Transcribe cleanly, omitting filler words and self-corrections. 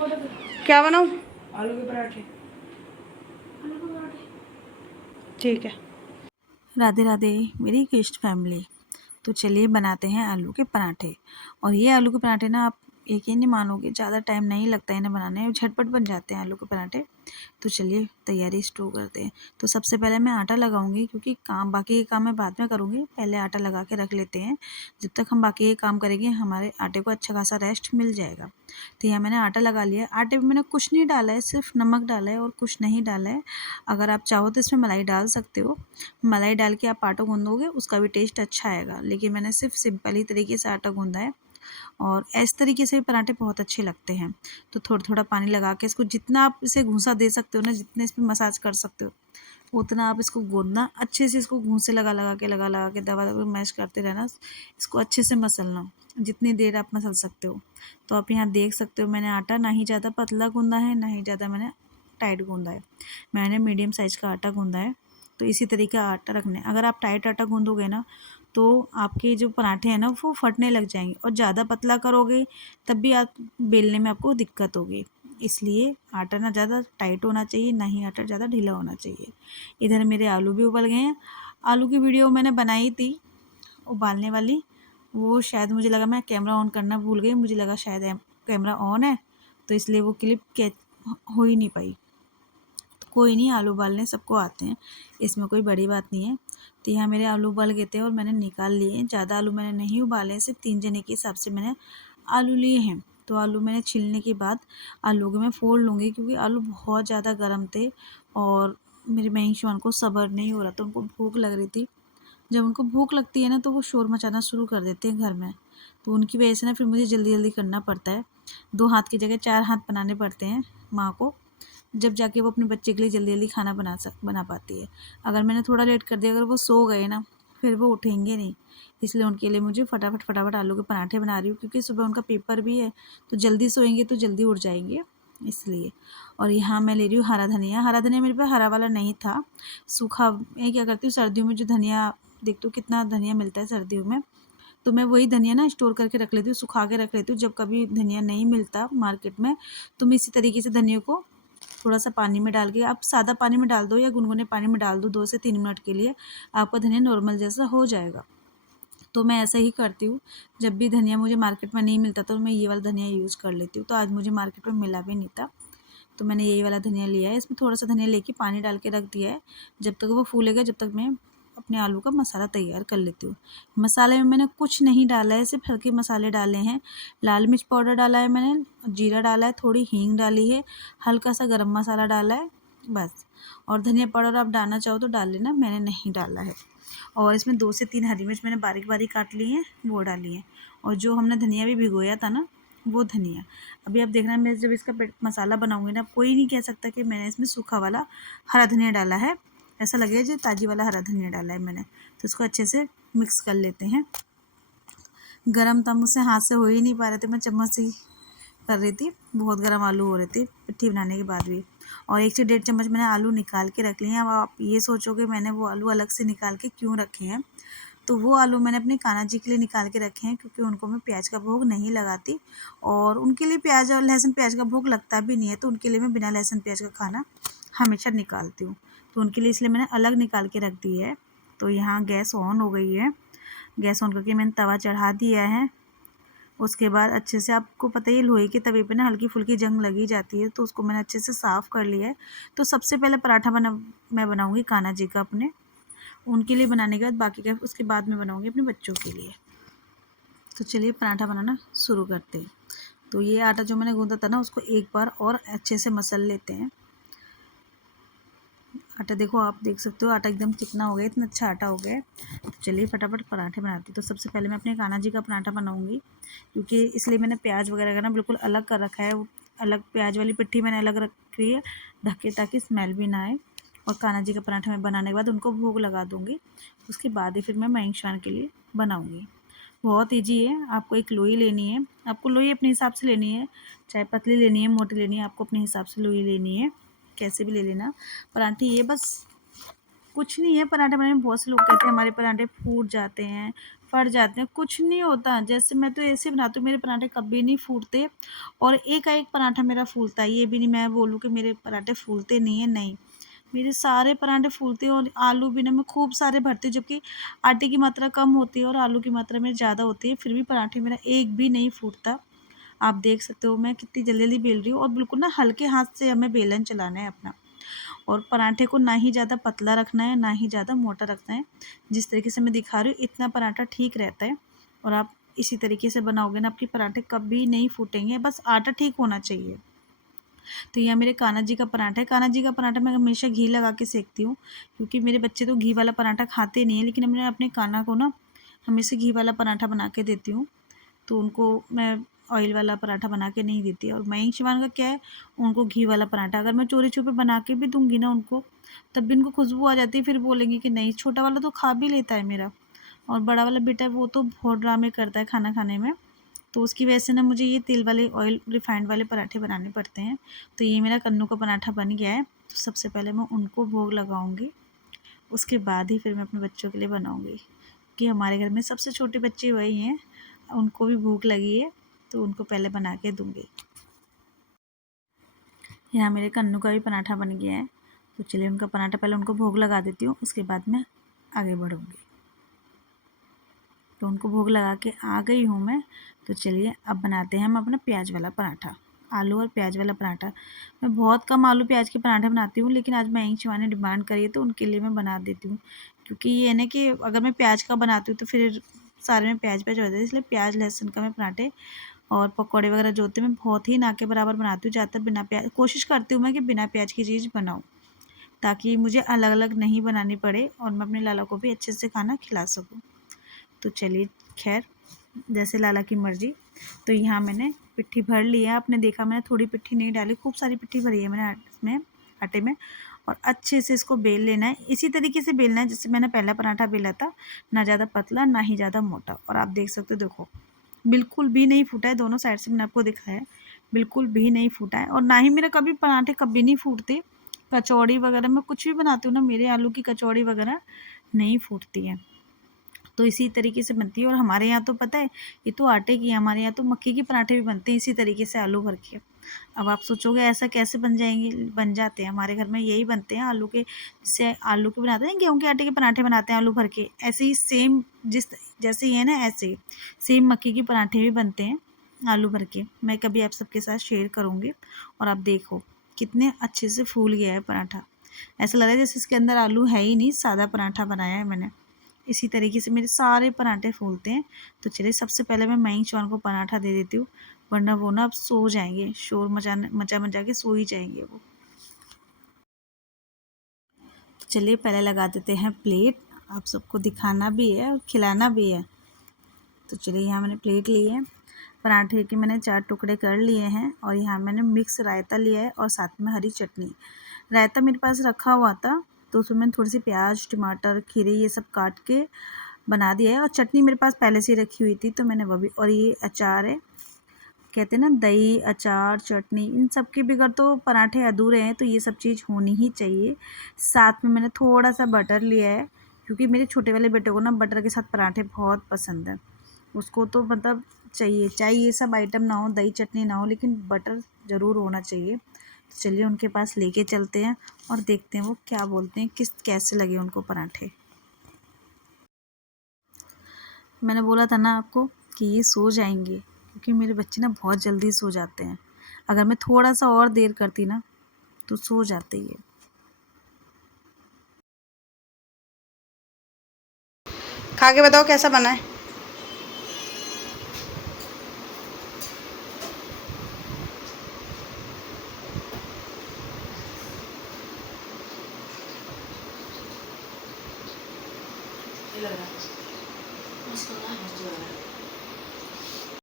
क्या बनाऊँ? आलू के पराठे। ठीक है। राधे राधे मेरी इष्ट फैमिली। तो चलिए बनाते हैं आलू के पराठे। और ये आलू के पराठे ना आप यकीन नहीं मानोगे, ज़्यादा टाइम नहीं लगता है इन्हें बनाने में, झटपट बन जाते हैं आलू के पराठे। तो चलिए तैयारी शुरू करते हैं। तो सबसे पहले मैं आटा लगाऊंगी, क्योंकि बाकी के काम मैं बाद में करूँगी। पहले आटा लगा के रख लेते हैं। जब तक हम बाकी के काम करेंगे हमारे आटे को अच्छा खासा रेस्ट मिल जाएगा। तो यहाँ मैंने आटा लगा लिया। आटे में मैंने कुछ नहीं डाला है, सिर्फ नमक डाला है और कुछ नहीं डाला है। अगर आप चाहो तो इसमें मलाई डाल सकते हो। मलाई डाल के आप आटा गूँदोगे उसका भी टेस्ट अच्छा आएगा, लेकिन मैंने सिर्फ सिंपल ही तरीके से आटा गूँधा है। और इस तरीके से भी पराठे बहुत अच्छे लगते हैं। तो थोड़ा थोड़ा पानी लगा के इसको, जितना आप इसे घूंसा दे सकते हो ना, जितने इसमें मसाज कर सकते हो उतना आप इसको गूँदना अच्छे से। इसको घूंसे लगा लगा के दबा दबा मैश करते रहना। इसको अच्छे से मसलना, जितनी देर आप मसल सकते हो। तो आप यहाँ देख सकते हो मैंने आटा ना ही ज़्यादा पतला गूँधा है, ना ही ज़्यादा मैंने टाइट गूँधा है। मैंने मीडियम साइज़ का आटा गूँधा है। तो इसी तरीके का आटा रखना है। अगर आप टाइट आटा गूँधोगे ना तो आपके जो पराठे हैं ना वो फटने लग जाएंगे, और ज़्यादा पतला करोगे तब भी आप बेलने में आपको दिक्कत होगी। इसलिए आटा ना ज़्यादा टाइट होना चाहिए, ना ही आटा ज़्यादा ढीला होना चाहिए। इधर मेरे आलू भी उबल गए हैं। आलू की वीडियो मैंने बनाई थी उबालने वाली, वो शायद मुझे लगा मैं कैमरा ऑन करना भूल गई। मुझे लगा शायद कैमरा ऑन है, तो इसलिए वो क्लिप कैच हो ही नहीं पाई। कोई नहीं, आलू उबालने सबको आते हैं, इसमें कोई बड़ी बात नहीं है। तो यहाँ मेरे आलू उबल गए थे और मैंने निकाल लिए। ज़्यादा आलू मैंने नहीं उबाले, सिर्फ 3 जने के हिसाब से मैंने आलू लिए हैं। तो आलू मैंने छीलने के बाद आलू को मैं फोड़ लूँगी, क्योंकि आलू बहुत ज़्यादा गर्म थे और मेरे महिषवान को सब्र नहीं हो रहा था, उनको भूख लग रही थी। जब उनको भूख लगती है ना तो वो शोर मचाना शुरू कर देते हैं घर में। तो उनकी वजह से ना फिर मुझे जल्दी जल्दी करना पड़ता है। 2 हाथ की जगह 4 हाथ बनाने पड़ते हैं माँ को, जब जाके वो अपने बच्चे के लिए जल्दी जल्दी खाना बना पाती है। अगर मैंने थोड़ा लेट कर दिया, अगर वो सो गए ना फिर वो उठेंगे नहीं। इसलिए उनके लिए मुझे फटाफट फटाफट आलू के पराठे बना रही हूँ, क्योंकि सुबह उनका पेपर भी है, तो जल्दी सोएंगे तो जल्दी उठ जाएंगे इसलिए। और यहाँ मैं ले रही हूँ हरा धनिया। हरा धनिया मेरे पास हरा वाला नहीं था, सूखा। मैं क्या करती हूँ, सर्दियों में जो धनिया देखती हूँ कितना धनिया मिलता है सर्दियों में, तो मैं वही धनिया ना स्टोर करके रख लेती हूँ, सुखा के रख लेती हूँ। जब कभी धनिया नहीं मिलता मार्केट में तो मैं इसी तरीके से धनिया को थोड़ा सा पानी में डाल के, आप सादा पानी में डाल दो या गुनगुने पानी में डाल दो, 2 से 3 मिनट के लिए आपका धनिया नॉर्मल जैसा हो जाएगा। तो मैं ऐसा ही करती हूँ। जब भी धनिया मुझे मार्केट में नहीं मिलता तो मैं ये वाला धनिया यूज़ कर लेती हूँ। तो आज मुझे मार्केट में मिला भी नहीं था, तो मैंने यही वाला धनिया लिया है। इसमें थोड़ा सा धनिया लेके पानी डाल के रख दिया है। जब तक वो फूलेगा जब तक मैं अपने आलू का मसाला तैयार कर लेती हूँ। मसाले में मैंने कुछ नहीं डाला है, सिर्फ हल्के मसाले डाले हैं। लाल मिर्च पाउडर डाला है मैंने, जीरा डाला है, थोड़ी हींग डाली है, हल्का सा गरम मसाला डाला है, बस। और धनिया पाउडर आप डालना चाहो तो डाल लेना, मैंने नहीं डाला है। और इसमें 2 से 3 हरी मिर्च मैंने बारीक बारीक काट ली हैं, वो डाली है। और जो हमने धनिया भी भिगोया था ना वो धनिया, अभी आप देखना मैं जब इसका मसाला बनाऊंगी ना, कोई नहीं कह सकता कि मैंने इसमें सूखा वाला हरा धनिया डाला है। ऐसा लगेगा जो ताज़ी वाला हरा धनिया डाला है मैंने। तो इसको अच्छे से मिक्स कर लेते हैं। गरम था, मुझसे हाथ से हो ही नहीं पा रहे थे, मैं चम्मच से ही कर रही थी। बहुत गर्म आलू हो रहे थे पिट्ठी बनाने के बाद भी। और 1 से 1.5 चम्मच मैंने आलू निकाल के रख लिए हैं। अब आप ये सोचोगे मैंने वो आलू अलग से निकाल के क्यों रखे हैं, तो वो आलू मैंने अपने कान्हा जी के लिए निकाल के रखे हैं, क्योंकि उनको मैं प्याज का भोग नहीं लगाती और उनके लिए प्याज और लहसुन प्याज का भोग लगता भी नहीं है। तो उनके लिए मैं बिना लहसुन प्याज का खाना हमेशा निकालती हूँ। तो उनके लिए इसलिए मैंने अलग निकाल के रख दी है। तो यहाँ गैस ऑन हो गई है। गैस ऑन करके मैंने तवा चढ़ा दिया है। उसके बाद अच्छे से, आपको पता ही है लोहे के तवे पे ना हल्की फुल्की जंग लगी जाती है, तो उसको मैंने अच्छे से साफ़ कर लिया है। तो सबसे पहले पराठा मैं बनाऊँगी कान्हा जी का अपने, उनके लिए बनाने के बाद बाकी का उसके बाद में बनाऊँगी अपने बच्चों के लिए। तो चलिए पराठा बनाना शुरू करते हैं। तो ये आटा जो मैंने गूँधा था ना उसको एक बार और अच्छे से मसल लेते हैं। आटा देखो, आप देख सकते हो आटा एकदम चिकना हो गया, इतना अच्छा आटा हो गया है। तो चलिए फटाफट पराठे बनाती हूँ। तो सबसे पहले मैं अपने कान्हा जी का पराठा बनाऊँगी, क्योंकि इसलिए मैंने प्याज वगैरह का ना बिल्कुल अलग कर रखा है। अलग प्याज वाली पिट्ठी मैंने अलग रखी है ढक के, ताकि स्मेल भी ना आए। और कान्हा जी का पराठा मैं बनाने के बाद उनको भोग लगा दूँगी। उसके बाद ही फिर मैं महिषवान के लिए बनाऊँगी। बहुत ईजी है। आपको एक लोई लेनी है, आपको लोई अपने हिसाब से लेनी है, चाहे पतली लेनी है मोटी लेनी है, आपको अपने हिसाब से लोई लेनी है, कैसे भी ले लेना। पराठे ये बस कुछ नहीं है पराठे बनाने में। बहुत से लोग कहते हैं हमारे पराठे फूट जाते हैं, फट जाते हैं। कुछ नहीं होता। जैसे मैं तो ऐसे बनाती हूँ, मेरे पराठे कभी नहीं फूटते और एक पराठा मेरा फूलता है। ये भी नहीं मैं बोलूँ कि मेरे पराठे फूलते नहीं है, नहीं, मेरे सारे पराठे फूलते हैं। और आलू भी ना मैं खूब सारे भरती हूँ, जबकि आटे की मात्रा कम होती है और आलू की मात्रा मेरी ज़्यादा होती है, फिर भी पराठे मेरा एक भी नहीं फूटता। आप देख सकते हो मैं कितनी जल्दी जल्दी बेल रही हूँ और बिल्कुल ना हल्के हाथ से हमें बेलन चलाना है अपना। और पराठे को ना ही ज़्यादा पतला रखना है, ना ही ज़्यादा मोटा रखना है। जिस तरीके से मैं दिखा रही हूँ इतना पराठा ठीक रहता है। और आप इसी तरीके से बनाओगे ना, आपके पराठे कभी नहीं फूटेंगे, बस आटा ठीक होना चाहिए। तो यह मेरे कान्हा जी का पराठा है। कान्हा जी का पराठा मैं हमेशा घी लगा के सेकती हूँ, क्योंकि मेरे बच्चे तो घी वाला पराठा खाते नहीं है, लेकिन मैं अपने कान्हा को ना हमेशा घी वाला पराठा बना के देती हूँ। तो उनको मैं ऑयल वाला पराठा बना के नहीं देती। और मैं शिवान का क्या है, उनको घी वाला पराठा अगर मैं चोरी छुपे बना के भी दूंगी ना उनको, तब भी उनको खुशबू आ जाती है, फिर बोलेंगे कि नहीं, छोटा वाला तो खा भी लेता है मेरा, और बड़ा वाला बेटा है वो तो बहुत ड्रामे करता है खाना खाने में। तो उसकी वजह से ना मुझे ये तेल वाले, ऑयल रिफाइंड वाले पराठे बनाने पड़ते हैं। तो ये मेरा कन्नू का पराठा बन गया है। तो सबसे पहले मैं उनको भोग लगाऊंगी, उसके बाद ही फिर मैं अपने बच्चों के लिए बनाऊंगी, कि हमारे घर में सबसे छोटे बच्चे वही हैं, उनको भी भूख लगी है तो उनको पहले बना के दूंगी। यहाँ मेरे कन्नू का भी पराठा बन गया है। तो चलिए उनका पराठा पहले उनको भोग लगा देती हूँ, उसके बाद मैं आगे बढ़ूँगी। तो उनको भोग लगा के आ गई हूँ मैं। तो चलिए अब बनाते हैं हम अपना प्याज वाला पराठा, आलू और प्याज वाला पराठा। मैं बहुत कम आलू प्याज के पराठे बनाती हूँ, लेकिन आज मैं शिवा ने डिमांड करी है तो उनके लिए मैं बना देती हूँ। क्योंकि ये है ना कि अगर मैं प्याज का बनाती हूँ तो फिर सारे में प्याज प्याज हो जाता है, इसलिए प्याज लहसुन का मैं पराठे और पकौड़े वगैरह जो होते हैं मैं बहुत ही ना के बराबर बनाती हूँ। ज़्यादातर बिना प्याज, कोशिश करती हूँ मैं कि बिना प्याज की चीज़ बनाऊँ, ताकि मुझे अलग अलग नहीं बनानी पड़े और मैं अपने लाला को भी अच्छे से खाना खिला सकूँ। तो चलिए, खैर जैसे लाला की मर्ज़ी। तो यहाँ मैंने पिट्ठी भर ली है। आपने देखा मैंने थोड़ी पिट्ठी नहीं डाली, खूब सारी पिट्ठी भरी है मैंने इसमें आटे में। और अच्छे से इसको बेल लेना है, इसी तरीके से बेलना है जैसे मैंने पहला पराठा बेला था, ना ज़्यादा पतला ना ही ज़्यादा मोटा। और आप देख सकते हो, देखो बिल्कुल भी नहीं फूटा है, दोनों साइड से मैंने आपको दिखाया है, बिल्कुल भी नहीं फूटा है। और ना ही मेरे कभी पराठे कभी नहीं फूटते। कचौड़ी वगैरह मैं कुछ भी बनाती हूँ ना, मेरे आलू की कचौड़ी वगैरह नहीं फूटती है। तो इसी तरीके से बनती है। और हमारे यहाँ तो पता है, ये तो आटे की है, हमारे यहाँ तो मक्की के पराठे भी बनते हैं इसी तरीके से आलू भर के। अब आप सोचोगे ऐसा कैसे बन जाएंगे, बन जाते हैं, हमारे घर में यही बनते हैं। आलू के, जैसे आलू के बनाते हैं, गेहूँ के आटे के पराठे बनाते हैं आलू भर के, ऐसे ही सेम जैसे ही है ना, ऐसे ही सेम मक्की के पराठे भी बनते हैं आलू भर के। मैं कभी आप सबके साथ शेयर करूँगी। और आप देखो कितने अच्छे से फूल गया है पराठा, ऐसा लग रहा है जैसे इसके अंदर आलू है ही नहीं, सादा पराठा बनाया है मैंने। इसी तरीके से मेरे सारे पराठे फूलते हैं। तो चलिए सबसे पहले मैं मयंक चौहान को पराठा दे देती हूँ, वरना वो ना अब सो जाएंगे, शोर मचा के सो ही जाएंगे वो। तो चलिए पहले लगा देते हैं प्लेट, आप सबको दिखाना भी है और खिलाना भी है। तो चलिए यहाँ मैंने प्लेट ली है, पराठे के मैंने 4 टुकड़े कर लिए हैं। और यहाँ मैंने मिक्स रायता लिया है और साथ में हरी चटनी। रायता मेरे पास रखा हुआ था, तो उसमें मैंने थोड़ी सी प्याज, टमाटर, खीरे ये सब काट के बना दिया है। और चटनी मेरे पास पहले से ही रखी हुई थी, तो मैंने वो भी। और ये अचार है, कहते हैं ना दही, अचार, चटनी, इन सब के बगैर तो पराठे अधूरे हैं, तो ये सब चीज़ होनी ही चाहिए। साथ में मैंने थोड़ा सा बटर लिया है, क्योंकि मेरे छोटे वाले बेटे को ना बटर के साथ पराठे बहुत पसंद है। उसको तो मतलब चाहिए, चाहे ये सब आइटम ना हो, दही चटनी ना हो, लेकिन बटर ज़रूर होना चाहिए। तो चलिए उनके पास लेके चलते हैं और देखते हैं वो क्या बोलते हैं, कैसे लगे उनको पराठे। मैंने बोला था ना आपको कि ये सो जाएंगे, क्योंकि मेरे बच्चे ना बहुत जल्दी सो जाते हैं। अगर मैं थोड़ा सा और देर करती ना तो सो जाते ये। खा के बताओ कैसा बना है। लग रहा है